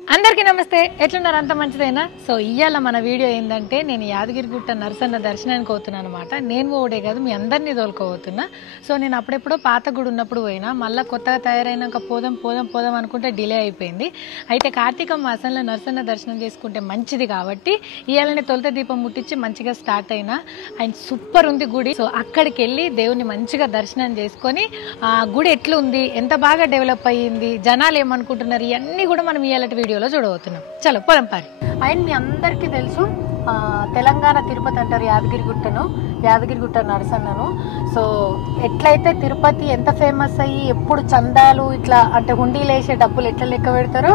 అందరికీ నమస్తే, ఎట్లున్నారు? అంత మంచిదేనా? సో ఇవాళ మన వీడియో ఏంటంటే నేను యాదగిరిగుట్ట నరసన్న దర్శనానికి పోతున్నాను అనమాట. నేను పోడే కాదు, మీ అందరినీ తోలుకోబోతున్నా. సో నేను అప్పుడెప్పుడో పాత గుడి ఉన్నప్పుడు పోయినా, మళ్ళీ కొత్తగా తయారైనాక పోదాం అనుకుంటే డిలే అయిపోయింది. అయితే కార్తీక మాసంలో నరసన్న దర్శనం చేసుకుంటే మంచిది కాబట్టి ఇవాళనే తొలుత దీపం ముట్టించి మంచిగా స్టార్ట్ అయినా. అండ్ సూపర్ ఉంది గుడి. సో అక్కడికి వెళ్ళి దేవుని మంచిగా దర్శనం చేసుకొని ఆ గుడి ఎట్లుంది, ఎంత బాగా డెవలప్ అయ్యింది, జనాలు ఏమనుకుంటున్నారు, ఇవన్నీ కూడా మనం ఇవాళ వీడియోలో చూడబోతున్నాం. చలో పోదాం పారి. అండ్ మీ అందరికీ తెలుసు తెలంగాణ తిరుపతి అంటారు యాదగిరిగుట్ట నరసన్నను. సో ఎట్లయితే తిరుపతి ఎంత ఫేమస్ అయ్యి ఎప్పుడు చందాలు ఇట్లా అంటే హుండీలు వేసే డబ్బులు ఎట్లా లెక్క పెడతారో,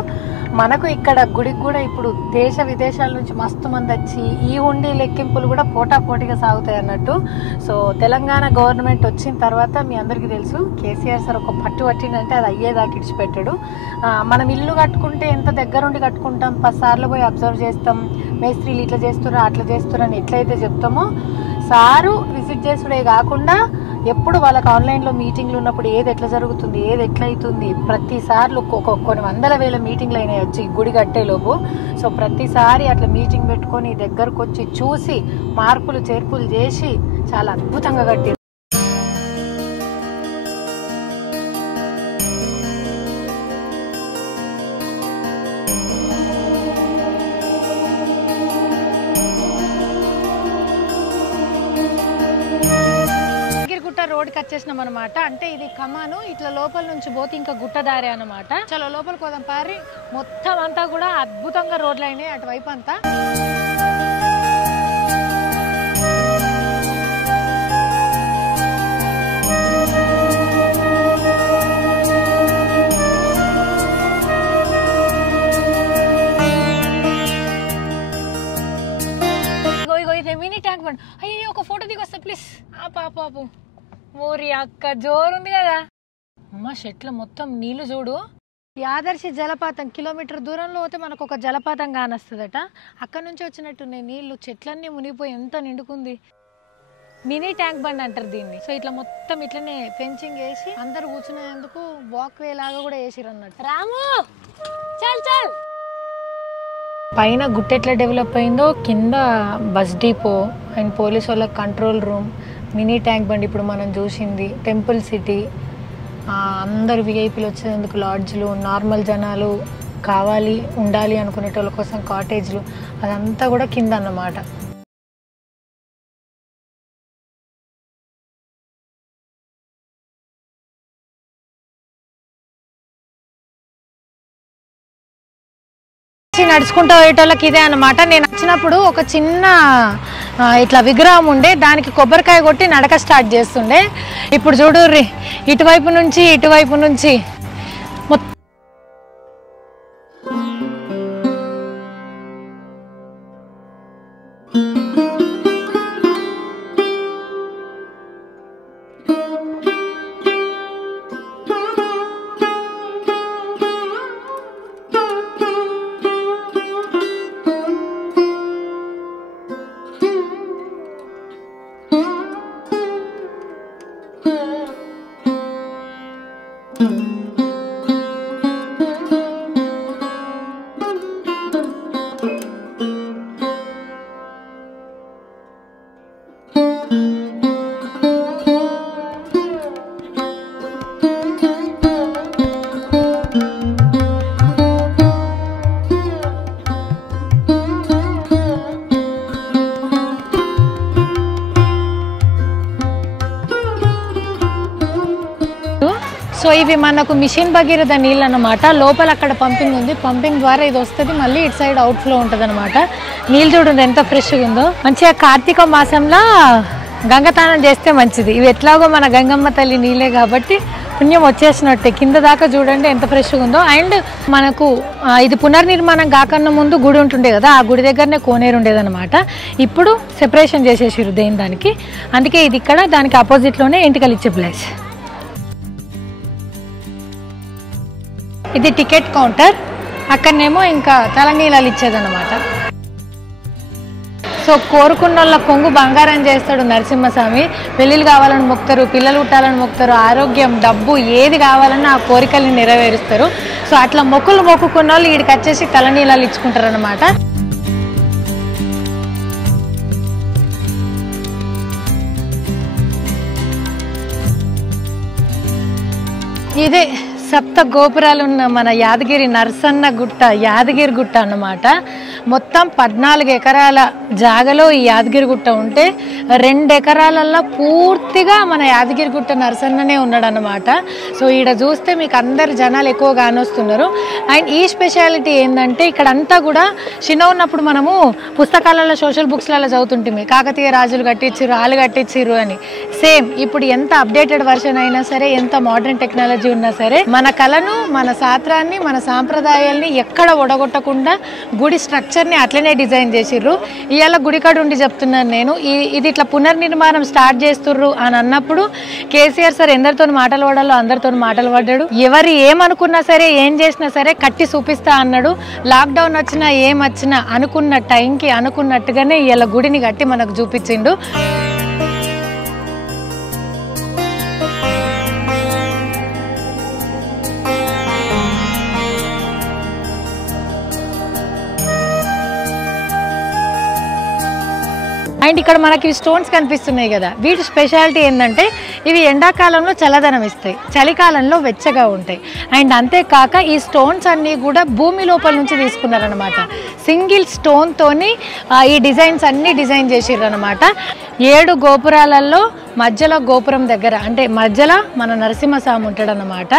మనకు ఇక్కడ గుడికి కూడా ఇప్పుడు దేశ విదేశాల నుంచి మస్తు మంది వచ్చి ఈ హుండీ లెక్కింపులు కూడా పోటాపోటీగా సాగుతాయి అన్నట్టు. సో తెలంగాణ గవర్నమెంట్ వచ్చిన తర్వాత మీ అందరికీ తెలుసు కేసీఆర్ సార్ ఒక పట్టు పట్టిందంటే అది అయ్యేదాకా ఇడిచిపెట్టాడు. మనం ఇల్లు కట్టుకుంటే ఎంత దగ్గరుండి కట్టుకుంటాం, 10 సార్లు పోయి అబ్జర్వ్ చేస్తాం, మేస్త్రీలు ఇట్లా చేస్తున్నారు అట్లా చేస్తున్నారు అని ఎట్లయితే చెప్తామో, సారు విజిట్ చేసుడే కాకుండా ఎప్పుడు వాళ్ళకి ఆన్లైన్లో మీటింగ్లు ఉన్నప్పుడు ఏది ఎట్లా జరుగుతుంది, ఏది ఎట్లా అవుతుంది, ప్రతిసార్లు కొన్ని వందల వేల మీటింగ్లు అయినాయి వచ్చి గుడి కట్టేలోపు. సో ప్రతిసారి అట్లా మీటింగ్ పెట్టుకొని దగ్గరకు వచ్చి చూసి మార్పులు చేర్పులు చేసి చాలా అద్భుతంగా కట్టారు. రోడ్కి వచ్చేసినాం అనమాట. అంటే ఇది కమాను, ఇట్లా లోపల నుంచి పోతే ఇంకా గుట్టదారి అనమాట. చలో లోపలికి పోదాం పారి. మొత్తం అంతా కూడా అద్భుతంగా రోడ్లు అయినాయి అటువైపు అంతా. Mini tank bund. అయ్యో ఒక ఫోటో దిగొస్తా ప్లీజ్. పాపు మోరి అక్క జోరుంది కదా అమ్మ. చెట్ల మొత్తం నీళ్లు చూడు. యాదర్శి జలపాతం కిలోమీటర్ దూరంలో పోతే మనకు ఒక జలపాతం కానొస్తుందట. అక్కడ నుంచి వచ్చినట్టున్నాయి నీళ్లు, చెట్లన్నీ మునిగిపోయి ఎంత నిండుకుంది. మినీ ట్యాంక్ బండ్ అంటారు దీన్ని. సో ఇట్లా మొత్తం ఇట్లనే ఫెన్సింగ్ వేసి అందరు కూర్చునేందుకు వాక్ వే లాగా కూడా వేసిరు అన్నట్టు. రాము చల్ చల్. పైన గుట్ట ఎట్లా డెవలప్ అయిందో, కింద బస్ డిపో అండ్ పోలీస్ వాళ్ళ control room, mini tank bund ఇప్పుడు మనం చూసింది, టెంపుల్ సిటీ, అందరు విఐపీలు వచ్చేందుకు లాడ్జ్లు, నార్మల్ జనాలు కావాలి ఉండాలి అనుకునేటోళ్ళ కోసం కాటేజ్లు, అదంతా కూడా కింద అన్నమాట. నడుచుకుంటూ పోయేటోళ్ళకి ఇదే అనమాట. నేను వచ్చినప్పుడు ఒక చిన్న ఇట్లా విగ్రహం ఉండే, దానికి కొబ్బరికాయ కొట్టి నడక స్టార్ట్ చేస్తుండే. ఇప్పుడు చూడు ఇటువైపు నుంచి మొత్తం సో ఇవి మనకు మిషన్ భగీరథ నీళ్ళు అన్నమాట. లోపల అక్కడ పంపింగ్ ఉంది, పంపింగ్ ద్వారా ఇది వస్తుంది, మళ్ళీ ఇటు సైడ్ అవుట్ ఫ్లో ఉంటుంది అనమాట. నీళ్ళు చూడండి ఎంత ఫ్రెష్గా ఉందో. మంచిగా కార్తీక మాసంలో గంగతానం చేస్తే మంచిది. ఇవి ఎట్లాగో మన గంగమ్మ తల్లి నీళ్ళే కాబట్టి పుణ్యం వచ్చేసినట్టే. కింద దాకా చూడండి ఎంత ఫ్రెష్గా ఉందో. అండ్ మనకు ఇది పునర్నిర్మాణం కాకన్నా ముందు గుడి ఉంటుండే కదా, ఆ గుడి దగ్గరనే కోనేరు ఉండేదన్నమాట. ఇప్పుడు సెపరేషన్ చేసేసారు దానికి, అందుకే ఇది ఇక్కడ దానికి ఆపోజిట్లోనే ఎంటికలు ఇచ్చే ప్లేస్. ఇది టికెట్ కౌంటర్, అక్కడనేమో ఇంకా తలనీళ్ళు ఇచ్చేదన్నమాట. సో సో కోరుకున్న వాళ్ళ కొంగు బంగారం చేస్తాడు నరసింహస్వామి. పెళ్ళిళ్ళు కావాలని మొక్కుతారు, పిల్లలు పుట్టాలని మొక్కుతారు, ఆరోగ్యం, డబ్బు ఏది కావాలన్నా ఆ కోరికల్ని నెరవేరుస్తారు. సో అట్లా మొక్కుకున్న వాళ్ళు వీడికి వచ్చేసి తలనీలాలు ఇచ్చుకుంటారు అనమాట. ఇదే సప్త గోపురాలు ఉన్న మన యాదగిరి నరసన్న గుట్ట, యాదగిరి గుట్ట అన్నమాట. మొత్తం 14 ఎకరాల జాగలో ఈ యాదగిరి గుట్ట ఉంటే 2 ఎకరాలల్లో పూర్తిగా మన యాదగిరి గుట్ట నరసన్ననే ఉన్నాడు అన్నమాట. సో ఈడ చూస్తే మీకు అందరు జనాలు ఎక్కువ కానొస్తున్నారు. అండ్ ఈ స్పెషాలిటీ ఏంటంటే ఇక్కడ అంతా కూడా చిన్న ఉన్నప్పుడు మనము పుస్తకాలలో సోషల్ బుక్స్లలో చదువుతుంటే కాకతీయ రాజులు కట్టించారు, వాళ్ళు కట్టించారు అని. సేమ్ ఇప్పుడు ఎంత అప్డేటెడ్ వర్షన్ అయినా సరే, ఎంత మోడర్న్ టెక్నాలజీ ఉన్నా సరే, మన కళను, మన శాస్త్రాన్ని, మన సాంప్రదాయాల్ని ఎక్కడ ఒడగొట్టకుండా గుడి స్ట్రక్చర్ని అట్లనే డిజైన్ చేసిర్రు. ఇవాళ గుడికాడ ఉండి చెప్తున్నాను నేను, ఇది ఇట్లా పునర్నిర్మాణం స్టార్ట్ చేస్తుర్రు అని అన్నప్పుడు కేసీఆర్ సార్ ఎందరితో మాటలు పడాలో అందరితో మాటలు పడ్డాడు. ఎవరు ఏమనుకున్నా సరే, ఏం చేసినా సరే కట్టి చూపిస్తా అన్నాడు. లాక్డౌన్ వచ్చినా ఏం వచ్చినా అనుకున్న టైంకి అనుకున్నట్టుగానే ఇవాళ గుడిని కట్టి మనకు చూపించిండు. అండ్ ఇక్కడ మనకి స్టోన్స్ కనిపిస్తున్నాయి కదా, వీటి స్పెషాలిటీ ఏంటంటే ఇవి ఎండాకాలంలో చల్లదనం ఇస్తాయి, చలికాలంలో వెచ్చగా ఉంటాయి. అండ్ అంతేకాక ఈ స్టోన్స్ అన్నీ కూడా భూమి లోపల నుంచి తీసుకున్నారనమాట. సింగిల్ స్టోన్తోని ఈ డిజైన్స్ అన్నీ డిజైన్ చేసిర్రు అనమాట. 7 గోపురాలలో మధ్యలో గోపురం దగ్గర అంటే మధ్యలో మన నరసింహస్వామి ఉంటాడు అన్నమాట.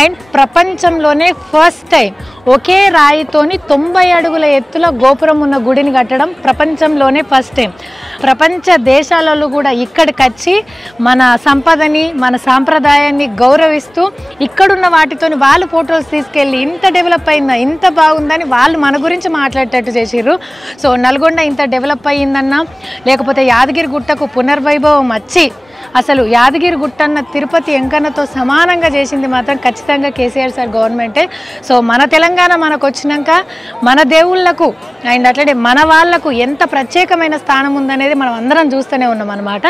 అండ్ ప్రపంచంలోనే ఫస్ట్ టైం ఒకే రాయితోని 90 అడుగుల ఎత్తులో గోపురం ఉన్న గుడిని కట్టడం ప్రపంచంలోనే ఫస్ట్ టైం. ప్రపంచ దేశాలలో కూడా ఇక్కడికి వచ్చి మన సంపదని, మన సాంప్రదాయాన్ని గౌరవిస్తూ ఇక్కడున్న వాటితోని వాళ్ళు ఫొటోస్ తీసుకెళ్ళి ఇంత డెవలప్ అయిందా, ఇంత బాగుందని వాళ్ళు మన గురించి మాట్లాడేటట్టు చేసిర్రు. సో నల్గొండ ఇంత డెవలప్ అయ్యిందన్నా, లేకపోతే యాదగిరి గుట్టకు పునర్వైభవం వచ్చి అసలు యాదగిరి గుట్టన్న తిరుపతి ఎంకన్నతో సమానంగా చేసింది మాత్రం ఖచ్చితంగా కేసీఆర్ సార్ గవర్నమెంటే. సో మన తెలంగాణ మనకు వచ్చినాక మన దేవుళ్లకు అండ్ అట్లనే మన వాళ్లకు ఎంత ప్రత్యేకమైన స్థానం ఉందనేది మనం అందరం చూస్తూనే ఉన్నాం అన్నమాట.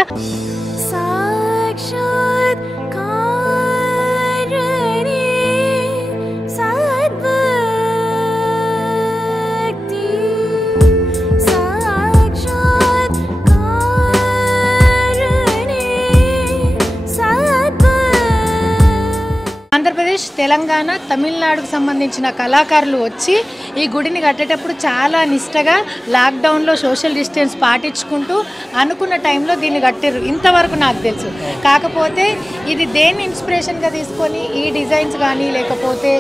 ఆంధ్రప్రదేశ్, తెలంగాణ, తమిళనాడుకు సంబంధించిన కళాకారులు వచ్చి ఈ గుడిని కట్టేటప్పుడు చాలా నిష్టగా లాక్డౌన్లో సోషల్ డిస్టెన్స్ పాటించుకుంటూ అనుకున్న టైంలో దీన్ని కట్టిర్రు. ఇంతవరకు నాకు తెలుసు. కాకపోతే ఇది దేన్ని ఇన్స్పిరేషన్గా తీసుకొని ఈ డిజైన్స్ కానీ లేకపోతే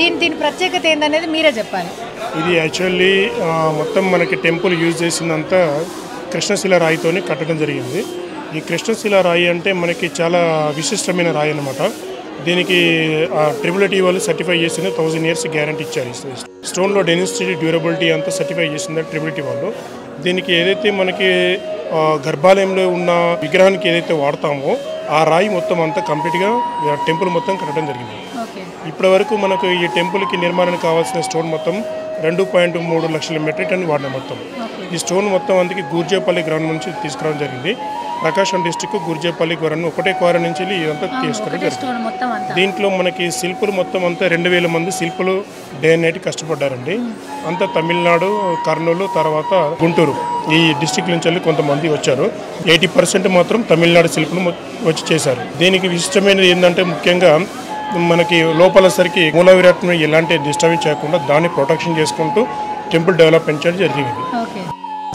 దీని ప్రత్యేకత ఏందనేది మీరే చెప్పాలి. ఇది యాక్చువల్లీ మొత్తం మనకి టెంపుల్ యూజ్ చేసిందంతా కృష్ణశిల రాయితోని కట్టడం జరిగింది. ఈ కృష్ణశిల రాయి అంటే మనకి చాలా విశిష్టమైన రాయి అన్నమాట. దీనికి ట్రిపుల్ వాళ్ళు సర్టిఫై చేసింది 1000 years గ్యారంటీ ఇచ్చారు. స్టోన్లో డెన్సిటీ, డ్యూరబిలిటీ అంతా సర్టిఫై చేసింది ట్రిపుల్ వాళ్ళు. దీనికి ఏదైతే మనకి గర్భాలయంలో ఉన్న విగ్రహానికి ఏదైతే వాడతామో ఆ రాయి మొత్తం అంతా కంప్లీట్గా టెంపుల్ మొత్తం కట్టడం జరిగింది. ఇప్పటి వరకు మనకు ఈ టెంపుల్కి నిర్మాణానికి కావాల్సిన స్టోన్ మొత్తం 2.3 లక్షల మెట్రిక్ టన్ వాడిన మొత్తం. ఈ స్టోన్ మొత్తం అందుకే గూర్జేపల్లి గ్రౌండ్ నుంచి తీసుకురావడం జరిగింది. ప్రకాశం డిస్టిక్ గుర్జేపల్లి గ్వరన్ ఒకటే క్వార నుంచి ఇదంతా తీసుకోవడం జరిగింది. దీంట్లో మనకి శిల్పులు మొత్తం అంతా 2000 మంది శిల్పులు డే అండ్ నైట్ కష్టపడ్డారండి. అంతా తమిళనాడు, కర్నూలు, తర్వాత గుంటూరు ఈ డిస్టిక్ నుంచి వెళ్ళి కొంతమంది వచ్చారు. 80% మాత్రం తమిళనాడు శిల్పులు వచ్చి చేశారు. దీనికి విశిష్టమైనది ఏంటంటే ముఖ్యంగా మనకి లోపల సరికి మూల విరాట్ని ఎలాంటి డిస్టర్బెన్స్ చేయకుండా దాన్ని ప్రొటెక్షన్ చేసుకుంటూ టెంపుల్ డెవలప్మెంట్ చేయడం జరిగింది.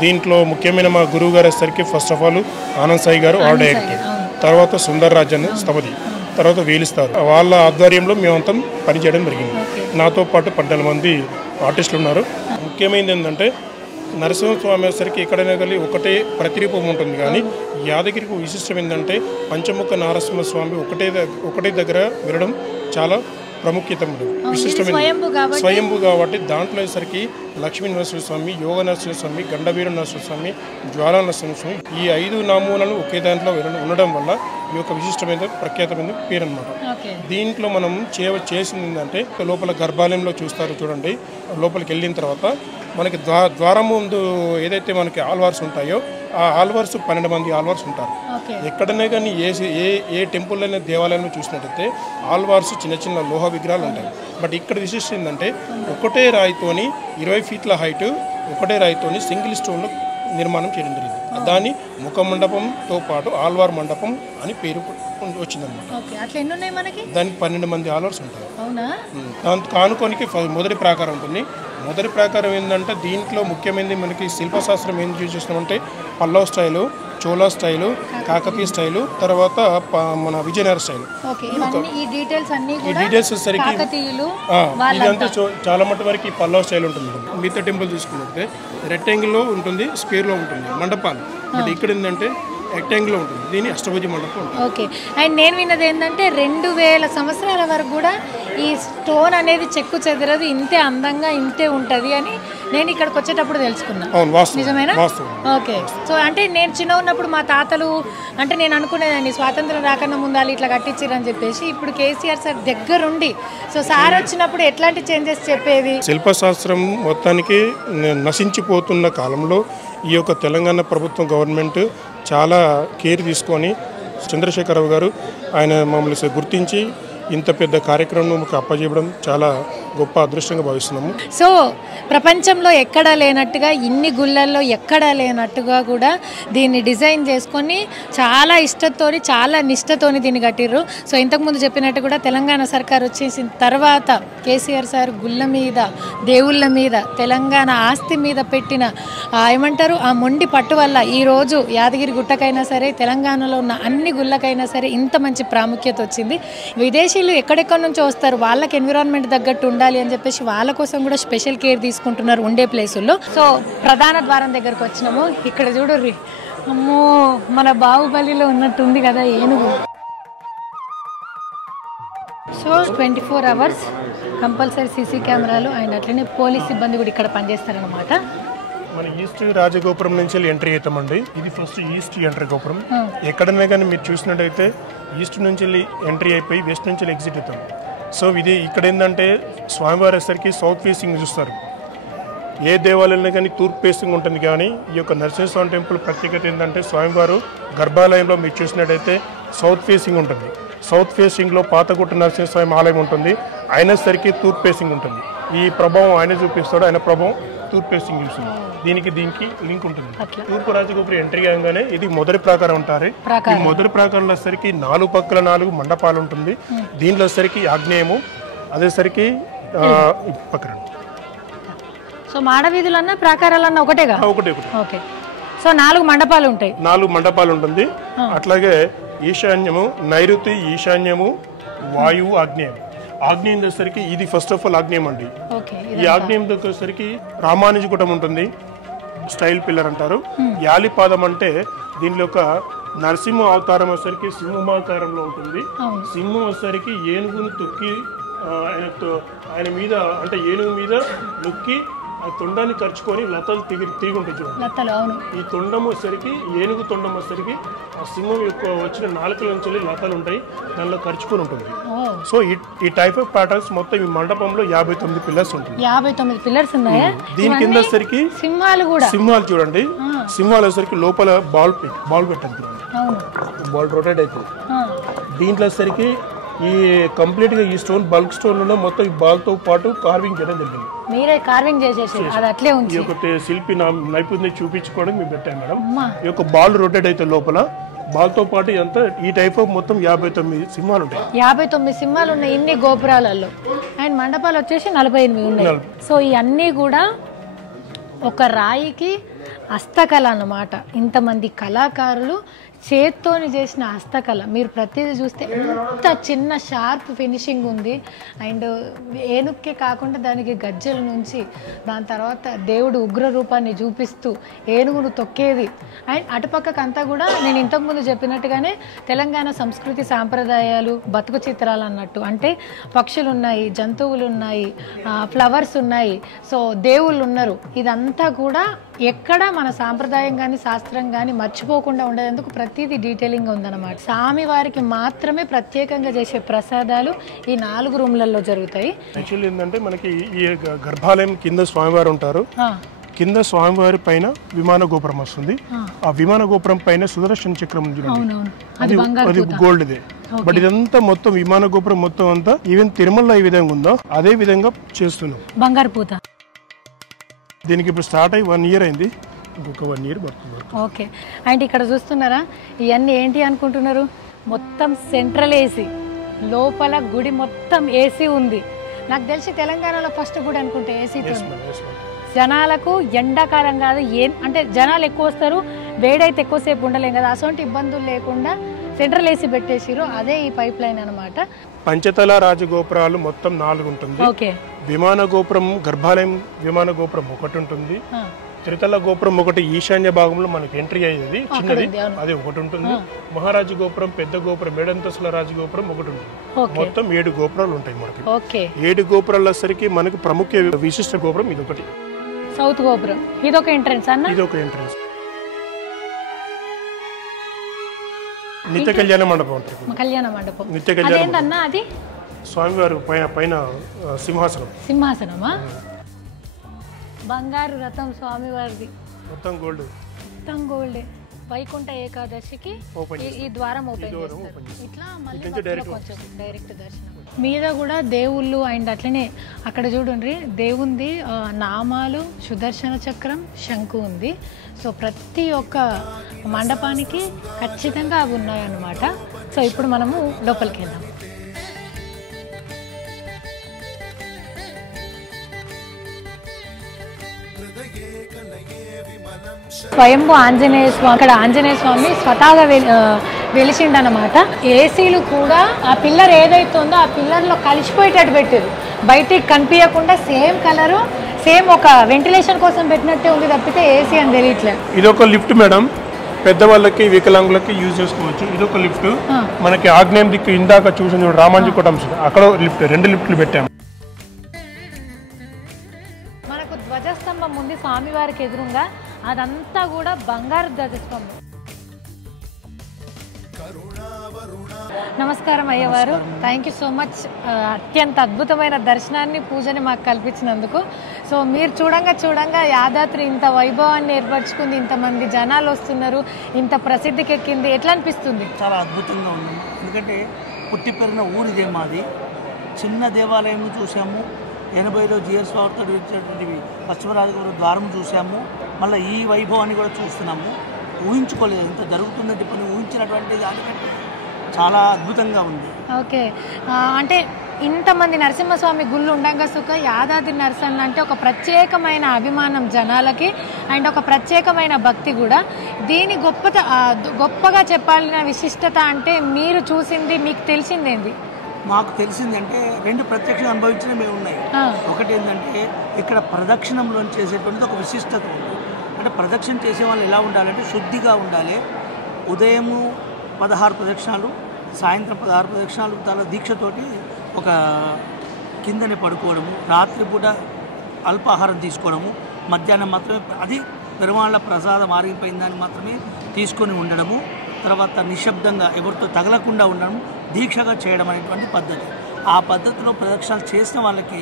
దీంట్లో ముఖ్యమైన మా గురువు గారు వచ్చేసరికి first of all Anand Sai గారు ఆర్ డైరెక్టర్, తర్వాత సుందర్ రాజ్ అని స్థపతి, తర్వాత వేలిస్తారు. వాళ్ళ ఆధ్వర్యంలో మేమంతా పనిచేయడం జరిగింది. నాతో పాటు 14 మంది ఆర్టిస్టులు ఉన్నారు. ముఖ్యమైనది ఏంటంటే నరసింహస్వామి వచ్చేసరికి ఎక్కడైనా కలిగి ఒకటే ప్రతిరూపం ఉంటుంది. కానీ యాదగిరికి విశిష్టం ఏంటంటే పంచముఖ నరసింహస్వామి ఒకటే దగ్గర వినడం చాలా ప్రాముఖ్యత ఉంటుంది, విశిష్టమైన స్వయంభూ కాబట్టి దాంట్లో వచ్చేసరికి లక్ష్మీ నరసింహస్వామి, యోగ నరసింహస్వామి, గండవీర నరసింహస్వామి, జ్వాలా నరసింహస్వామి ఈ 5 నామూలను ఒకే దాంట్లో ఉండడం వల్ల ఈ యొక్క విశిష్టమైన ప్రఖ్యాతమైన పేరు అనమాట. దీంట్లో మనం చేసింది ఏంటంటే లోపల గర్భాలయంలో చూస్తారు చూడండి, లోపలికి వెళ్ళిన తర్వాత మనకి ద్వారం ముందు ఏదైతే మనకి ఆల్వార్స్ ఉంటాయో ఆ ఆల్వార్స్ 12 మంది ఆల్వార్స్ ఉంటారు. ఎక్కడనే కానీ ఏ టెంపుల్ అయినా దేవాలయంలో చూసినట్టయితే ఆల్వార్స్ చిన్న చిన్న లోహ విగ్రహాలు ఉంటాయి. బట్ ఇక్కడ విశిష్టం ఏంటంటే ఒకటే రాయితోని 20 ఫీట్ల హైట్ ఒకటే రాయితోని సింగిల్ స్టోన్లో నిర్మాణం చేయడం జరిగింది. దాన్ని ముఖ మండపంతో పాటు ఆల్వార్ మండపం అని పేరు వచ్చిందన్నమాట. దానికి 12 మంది ఆల్వార్స్ ఉంటారు. దాంతో కానుకోనికి మొదటి ప్రాకారం ఉంటుంది. మొదటి ప్రాకారం ఏంటంటే దీంట్లో ముఖ్యమైనది మనకి శిల్పశాస్త్రం ఏం యూజ్ చేస్తున్నామంటే Pallava style, Chola style, Kakatiya style, తర్వాత మన విజయనగర స్టైలు. ఈ డీటెయిల్స్ వచ్చేసరికి ఇదంతా చాలా మటు వరకు ఈ పల్లవ్ స్టైల్ ఉంటుంది. మిగతా టెంపుల్ తీసుకున్నట్టే రెక్టాంగిల్లో ఉంటుంది, స్క్వేర్లో ఉంటుంది మండపాలు. బట్ ఇక్కడ ఏంటంటే రెక్టాంగిల్లో ఉంటుంది. దీని అష్టభుజ మండపం ఉంటుంది. ఓకే. అండ్ నేను విన్నది ఏంటంటే 2000 సంవత్సరాల వరకు కూడా ఈ స్టోన్ అనేది చెక్కు చెదరదు, ఇంతే అందంగా ఇంతే ఉంటుంది అని నేను ఇక్కడికి వచ్చేటప్పుడు తెలుసుకున్నాను. నిజమేనా? ఓకే. సో అంటే నేను చిన్న ఉన్నప్పుడు మా తాతలు అంటే నేను అనుకునేదాన్ని స్వాతంత్రం రాకన్నా ముందాలు ఇట్లా కట్టించారని చెప్పేసి. ఇప్పుడు కేసీఆర్ సార్ దగ్గరుండి సో సార్ వచ్చినప్పుడు ఎట్లాంటి చేంజెస్ చెప్పేది? శిల్పశాస్త్రం మొత్తానికి నశించిపోతున్న కాలంలో ఈ యొక్క తెలంగాణ ప్రభుత్వం గవర్నమెంట్ చాలా కేర్ తీసుకొని చంద్రశేఖరరావు గారు ఆయన మమ్మల్ని గుర్తించి ఇంత పెద్ద కార్యక్రమం అప్పజేయడం చాలా గొప్ప అదృష్టంగా భావిస్తున్నాము. సో ప్రపంచంలో ఎక్కడా లేనట్టుగా ఇన్ని గుళ్ళల్లో ఎక్కడా లేనట్టుగా కూడా దీన్ని డిజైన్ చేసుకొని చాలా ఇష్టంతోని చాలా నిష్టతోని దీన్ని కట్టిర్రు. సో ఇంతకుముందు చెప్పినట్టు కూడా తెలంగాణ సర్కార్ వచ్చేసిన తర్వాత కేసీఆర్ సార్ గుళ్ళ మీద దేవుళ్ళ మీద తెలంగాణ ఆస్తి మీద పెట్టిన ఏమంటారు ఆ మొండి పట్టు వల్ల ఈరోజు యాదగిరి గుట్టకైనా సరే తెలంగాణలో ఉన్న అన్ని గుళ్ళకైనా సరే ఇంత మంచి ప్రాముఖ్యత వచ్చింది. విదేశీయులు ఎక్కడెక్కడి నుంచో వస్తారు, వాళ్ళకి ఎన్విరాన్మెంట్ తగ్గట్టు ఉండాలి అని చెప్పేసి వాళ్ళ కోసం కూడా స్పెషల్ కేర్ తీసుకుంటున్నారు ఉండే ప్లేసుల్లో. సో ప్రధాన ద్వారం దగ్గరకు వచ్చినాము. ఇక్కడ చూడుర్రి, అమ్మో మన బాహుబలిలో ఉన్నట్టుంది కదా ఏనుగు. సో 24 అవర్స్ కంపల్సరీ సీసీ కెమెరాలు అండ్ అట్లనే పోలీస్ సిబ్బంది కూడా ఇక్కడ పనిచేస్తారనమాట. మన ఈస్ట్ రాజగోపురం నుంచి ఎంట్రీ అవుతామండి. ఇది ఫస్ట్ ఈస్ట్ ఎంట్రీ గోపురం. ఎక్కడైనా కానీ మీరు చూసినట్టయితే ఈస్ట్ నుంచి ఎంట్రీ అయిపోయి వెస్ట్ నుంచి ఎగ్జిట్ అవుతాం. సో ఇది ఇక్కడ ఏంటంటే స్వామివారి వచ్చేసరికి సౌత్ ఫేసింగ్ చూస్తారు. ఏ దేవాలయంలో కానీ తూర్పు ఫేసింగ్ ఉంటుంది. కానీ ఈ యొక్క నరసింహస్వామి టెంపుల్ ప్రత్యేకత ఏంటంటే స్వామివారు గర్భాలయంలో మీరు చూసినట్టయితే సౌత్ ఫేసింగ్ ఉంటుంది. సౌత్ ఫేసింగ్లో పాతగుట్ట నరసింహస్వామి ఆలయం ఉంటుంది. అయినసరికి తూర్పు ఫేసింగ్ ఉంటుంది. ఈ ప్రభావం ఆయన చూపిస్తాడు, ఆయన ప్రభావం తూర్పు ఫేసింగ్ చూస్తుంది. దీనికి లింక్ ఉంటుంది. తూర్పు రాజగోపురం ఎంట్రీ కాగానే ఇది మొదటి ప్రాకారం ఉంటారు. ఈ మొదటి ప్రాకారంలో వచ్చేసరికి 4 పక్కల 4 మండపాలు ఉంటుంది. దీంట్లో వచ్చేసరికి ఆగ్నేయము, అదేసరికి పక్కన. సో మాడవీధులన్నా ప్రాకారాలన్నా ఒకటేగా? ఒకటే. ఓకే. సో 4 మండపాలు ఉంటాయి. 4 మండపాలు ఉంటుంది. అట్లాగే ఈశాన్యము, నైరుతి, ఈశాన్యము, వాయువు, ఆగ్నేయం. ఆగ్నేయం వచ్చేసరికి ఇది ఫస్ట్ ఆఫ్ ఆల్ ఆగ్నేయం అండి. ఈ ఆగ్నేయం వచ్చేసరికి రామానుజగుటం ఉంటుంది, స్టైల్ పిల్లర్ అంటారు. యాలిపాదం అంటే దీనిలో ఒక నరసింహ అవతారం వచ్చేసరికి సింహమాకారంలో ఉంటుంది. సింహం వచ్చేసరికి ఏనుగును తొక్కి ఆయన మీద అంటే ఏనుగు మీద నొక్కి ఆ తొండాన్ని ఖర్చుకొని లతలు తిరిగి ఉంటుంది చూడండి. ఈ తొండం వచ్చేసరికి ఏనుగు తొండం వచ్చేసరికి ఆ సింహం యొక్క వచ్చిన నాలుకల నుంచి లతలు ఉంటాయి, దానిలో ఖర్చుకొని ఉంటుంది. సో ఈ టైప్ ఆఫ్ ప్యాటర్న్స్ మొత్తం ఈ మండపంలో 59 పిల్లర్స్ ఉంటుంది. 59 పిల్లర్స్ ఉన్నాయి. దీని కింద వచ్చేసరికి సింహాలు చూడండి. సింహాలు వచ్చేసరికి లోపల బాల్ పెట్టండి, బాల్ రొటేట్ అవుతుంది. దీంట్లో వచ్చేసరికి ఈ కంప్లీట్ గా ఈ స్టోన్ బల్క్ స్టోన్ లో మొత్తం ఈ బాల్ తో పాటు కార్వింగ్ చేయడం జరిగింది. మీరే కార్వింగ్ చేసేసి అది అట్లే ఉంది. ఈ యొక్క శిల్పి నైపుణ్యం చూపించుకోవడానికి మేము పెట్టాం మేడం. ఈ యొక్క బాల్ రొటేట్ అయితే లోపల బాల్ తో పాటు ఎంత ఈ టైప్ ఆఫ్ మొత్తం 59 సింహాలు ఉంటాయి. 59 సింహాలు ఉన్నాయి ఇన్ని గోపురాలలో. అండ్ మండపాలు వచ్చేసి 48 ఉన్నాయి. సో ఈ అన్ని కూడా ఒక రాయికి హస్తకళ అన్నమాట. ఇంతమంది కళాకారులు చేత్తోని చేసిన హస్తకళ మీరు ప్రతిదీ చూస్తే ఎంత చిన్న షార్ప్ ఫినిషింగ్ ఉంది. అండ్ ఏనుక్కే కాకుండా దానికి గజ్జల నుంచి దాని తర్వాత దేవుడు ఉగ్ర రూపాన్ని చూపిస్తూ ఏనుగును తొక్కేది. అండ్ అటుపక్కకంతా కూడా నేను ఇంతకుముందు చెప్పినట్టుగానే తెలంగాణ సంస్కృతి సాంప్రదాయాలు బతుకు చిత్రాలు అన్నట్టు. అంటే పక్షులు ఉన్నాయి, జంతువులు ఉన్నాయి, ఫ్లవర్స్ ఉన్నాయి, సో దేవుళ్ళు ఉన్నారు. ఇదంతా కూడా ఎక్కడ మన సాంప్రదాయం కానీ శాస్త్రం కానీ మర్చిపోకుండా ఉండేందుకు ప్రతి ప్రతిదీ డీటెయిలింగ్ ఉందన్నమాట. స్వామి వారికి మాత్రమే ప్రత్యేకంగా చేసే ప్రసాదాలు ఈ 4 రూమ్లలో జరుగుతాయి. యాక్చువల్లీ ఏంటంటే మనకి ఈ గర్భాలయం కింద స్వామివారు ఉంటారు. కింద స్వామివారి పైన విమాన గోపురం వస్తుంది. ఆ విమాన గోపురం పైన సుదర్శన చక్రం ఉంది, అది గోల్డ్దే. బట్ ఇదంతా మొత్తం విమాన గోపురం మొత్తం అంతా ఈవెన్ తిరుమల ఏ విధంగా ఉందో అదే విధంగా చేస్తున్నాం, బంగారు పూత. దీనికి ఇప్పుడు స్టార్ట్ అయ్యి 1 ఇయర్ అయింది, ఇంకొక 1 ఇయర్ పడుతుంది. ఓకే. అండ్ ఇక్కడ చూస్తున్నారా, ఇవన్నీ ఏంటి అనుకుంటున్నారు? మొత్తం సెంట్రల్ ఏసీ, లోపల గుడి మొత్తం ఏసీ ఉంది. నాకు తెలిసి తెలంగాణలో ఫస్ట్ గుడి అనుకుంటే ఏసీతో. జనాలకు ఎండాకాలం కాదు, అంటే జనాలు ఎక్కువ వస్తారు, వేడైతే ఎక్కువసేపు ఉండలేం కదా, అటువంటి ఇబ్బందులు లేకుండా సెంట్రల్ ఏసీ పెట్టేసిరు. అదే ఈ పైప్ లైన్ అనమాట. పంచతల రాజగోపురాలు మొత్తం 4 ఉంటుంది. ఓకే. విమాన గోపురం, గర్భాలయం విమాన గోపురం 1 ఉంటుంది. త్రితల గోపురం 1 ఈశాన్య భాగంలో మనకి ఎంట్రీ అయ్యేది చిన్నది, అది 1 ఉంటుంది. మహారాజు గోపురం, పెద్ద గోపురం, 7 అంతస్తుల రాజగోపురం 1 ఉంటుంది. మొత్తం 7 గోపురాలు ఉంటాయి మనకి. 7 గోపురాలు వచ్చరికి మనకు ప్రముఖ విశిష్ట గోపురం ఇదొకటి, సౌత్ గోపురం. ఇదొక ఎంట్రన్స్ అన్న, ఇదొక ఎంట్రన్స్. నిత్య కళ్యాణ మండపం ఉంటుంది. కళ్యాణ మండపం. నిత్య కళ్యాణ అది స్వామివారు పైన సింహాసనం. సింహాసనమా? బంగారు రథం స్వామివారిది, మొత్తం గోల్డ్, మొత్తం గోల్డే. వైకుంఠ ఏకాదశికి ఈ ద్వారం ఓపెన్ చేస్తారు. ఇట్లా మళ్ళీ కొంచెం డైరెక్ట్ దర్శనం. మీద కూడా దేవుళ్ళు అండ్ అట్లనే అక్కడ చూడండి, దేవుంది నామాలు, సుదర్శన చక్రం, శంకు ఉంది. సో ప్రతి ఒక్క మండపానికి ఖచ్చితంగా అవి ఉన్నాయన్నమాట. సో ఇప్పుడు మనము లోపలికి వెళ్దాం. స్వయంభూ ఆంజనేయ స్వామి, అక్కడ ఆంజనేయ స్వామి స్వతహాగా వెలిసిండనమాట. ఏసీలు కూడా ఆ పిల్లర్ ఏదైతే ఉందో ఆ పిల్లర్లో కలిసిపోయేటట్టు పెట్టారు, బయటికి కనిపించకుండా సేమ్ కలరు, సేమ్ ఒక వెంటిలేషన్ కోసం పెట్టినట్టే ఉంది తప్పితే ఏసీ అని తెలియట్లేదు. ఇదొక లిఫ్ట్ మేడం, పెద్దవాళ్ళకి వికలాంగులకి యూజ్ చేసుకోవచ్చు. ఇదొక లిఫ్ట్. మనకి ఆగ్నేయం దిక్కు ఇందాక చూసిన రామాంజీ కోటం అక్కడ లిఫ్ట్, 2 లిఫ్ట్లు పెట్టాము. మనకు ధ్వజస్తంభం ఉంది స్వామివారికి ఎదురుగా, అదంతా కూడా బంగారు ధ్వజస్తంభం. నమస్కారం అయ్యవారు, థ్యాంక్ యూ సో మచ్. అత్యంత అద్భుతమైన దర్శనాన్ని, పూజని మాకు కల్పించినందుకు. సో మీరు చూడంగా యాదాద్రి ఇంత వైభవాన్ని ఏర్పరచుకుంది, ఇంతమంది జనాలు వస్తున్నారు, ఇంత ప్రసిద్ధికి ఎక్కింది, ఎట్లా అనిపిస్తుంది? చాలా అద్భుతంగా ఉంది. ఎందుకంటే పుట్టి పెరిగిన ఊరిదే మాది. చిన్న దేవాలయం చూసాము, 80లో జిఎస్ వార్తలు ఇచ్చినటువంటి పశ్చిమరాజగోపురం ద్వారం చూసాము, మళ్ళీ ఈ వైభవాన్ని కూడా చూస్తున్నాము. ఊహించుకోలేదు ఇంత జరుగుతున్నట్టు పని, ఊహించినటువంటి దానికంటే చాలా అద్భుతంగా ఉంది. ఓకే. అంటే ఇంతమంది నరసింహస్వామి గుళ్ళు ఉండగా సుఖ యాదాద్రి నరసన్న అంటే ఒక ప్రత్యేకమైన అభిమానం జనాలకి అండ్ ఒక ప్రత్యేకమైన భక్తి కూడా. దీని గొప్పగా చెప్పాలన్న విశిష్టత అంటే మీరు చూసింది, మీకు తెలిసిందేంది? మాకు తెలిసిందంటే 2 ప్రత్యక్ష అనుభవించినవి మేము ఉన్నాయి. ఒకటి ఏంటంటే ఇక్కడ ప్రదక్షిణంలో చేసేటువంటిది ఒక విశిష్టత ఉంది. అంటే ప్రదక్షిణ చేసే వాళ్ళు ఎలా ఉండాలంటే శుద్ధిగా ఉండాలి. ఉదయము 16 ప్రదక్షిణాలు, సాయంత్రం 16 ప్రదక్షిణాలు, చాలా దీక్షతోటి ఒక కిందనే పడుకోవడము, రాత్రిపూట అల్పాహారం తీసుకోవడము, మధ్యాహ్నం మాత్రమే అది పెరుమాళ్ళ ప్రసాదం ఆరిగిపోయిందని మాత్రమే తీసుకొని ఉండడము, తర్వాత నిశ్శబ్దంగా ఎవరితో తగలకుండా ఉండడం, దీక్షగా చేయడం అనేటువంటి పద్ధతి. ఆ పద్ధతిలో ప్రదక్షిణాలు చేసిన వాళ్ళకి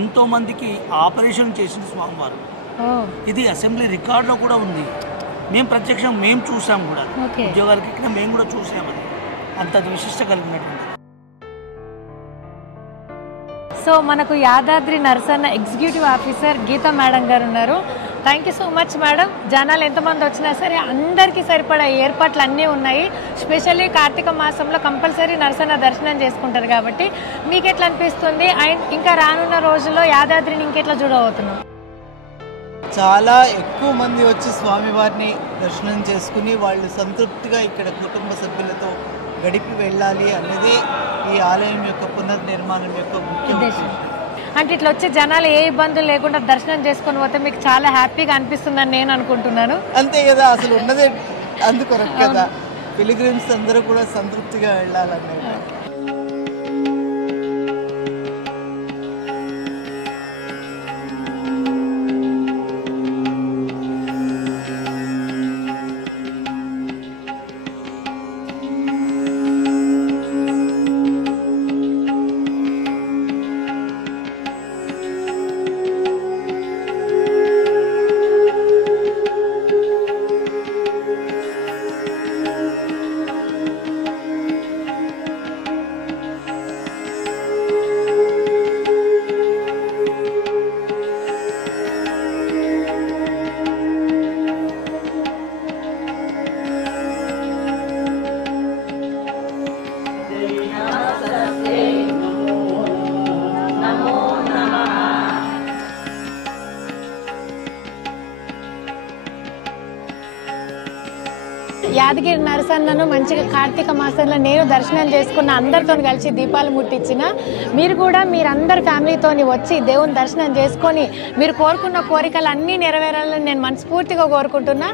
ఎంతోమందికి ఆపరేషన్ చేసిన స్వామివారు. ఇది అసెంబ్లీ రికార్డులో కూడా ఉంది. మేము ప్రత్యక్షం మేము చూసాం కూడా, ఉద్యోగాలకి ఇక్కడ మేము కూడా చూసామని. అంత విశిష్ట కలిగినటువంటి. సో మనకు Yadadri Narasanna executive officer Geetha madam గారు ఉన్నారు. Thank you so much madam. జనాలు ఎంతమంది వచ్చినా సరే అందరికీ సరిపడా ఏర్పాట్లు అన్నీ ఉన్నాయి. స్పెషల్లీ కార్తీక మాసంలో కంపల్సరీ నరసన్న దర్శనం చేసుకుంటారు కాబట్టి మీకు ఎట్లా అనిపిస్తుంది? అండ్ ఇంకా రానున్న రోజుల్లో యాదాద్రిని ఇంకెట్లా చూడబోతున్నాం? చాలా ఎక్కువ మంది వచ్చి స్వామివారిని దర్శనం చేసుకుని వాళ్ళు సంతృప్తిగా ఇక్కడ కుటుంబ సభ్యులతో గడిపి వెళ్ళాలి అనేది ఈ ఆలయం యొక్క పునర్నిర్మాణం యొక్క ముఖ్య ఉద్దేశం. అంటే ఇట్లా వచ్చే జనాలు ఏ ఇబ్బందులు లేకుండా దర్శనం చేసుకొని పోతే మీకు చాలా హ్యాపీగా అనిపిస్తుందని నేను అనుకుంటున్నాను. అంతే కదా, అసలు ఉన్నదే అందుకొరకు కదా. పిలిగ్రిమ్స్ అందరూ కూడా సంతృప్తిగా వెళ్ళాలనేది. యాదగిరి నరసన్నను మంచిగా కార్తీక మాసంలో నేను దర్శనం చేసుకున్న, అందరితో కలిసి దీపాలు ముట్టించిన. మీరు కూడా మీరందరు ఫ్యామిలీతో వచ్చి దేవుని దర్శనం చేసుకొని మీరు కోరుకున్న కోరికలు అన్నీ నెరవేరాలని నేను మనస్ఫూర్తిగా కోరుకుంటున్నా.